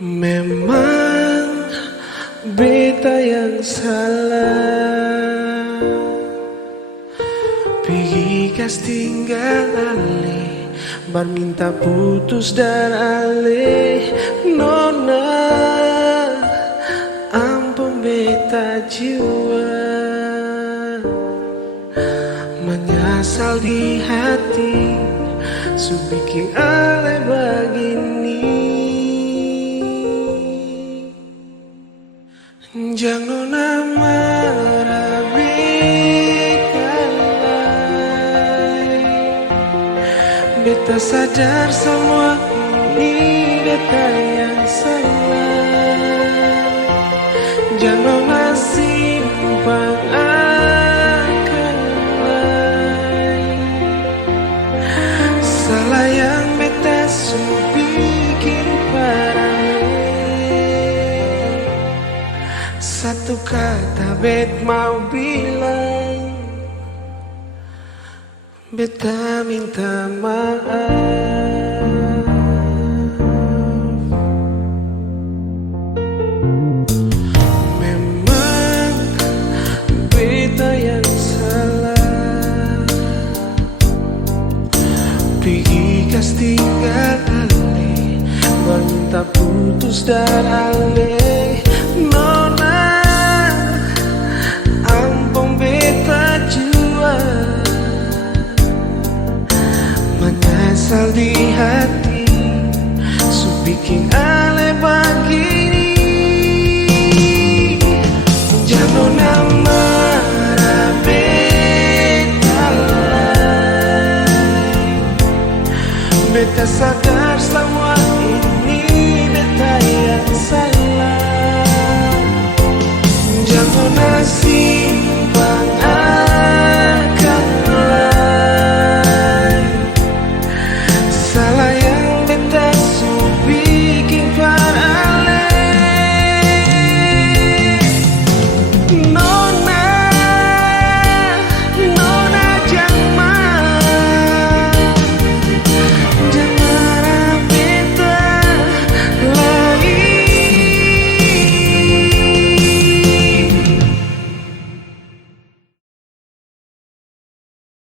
Memang beta yang salah, pergi kas tinggal ale, bar minta putus dan ale. Nona, ampun beta jiwa, menyesal di hati, su bikin ale begini. Jangan marah beta sadar semua ini beta yang salah. Jangan masih simpang akan salah yang beta bikin parah. Satu kata bet mau bilang, beta minta maaf. Memang beta yang salah, pergi kas tinggal ale, baru minta putus dan ale. Nona, ampun beta jua, menyesal di hati, su bikin ale begini. Jangan marah beta lagi, beta sadar semua ini beta yang salah. Jangan asing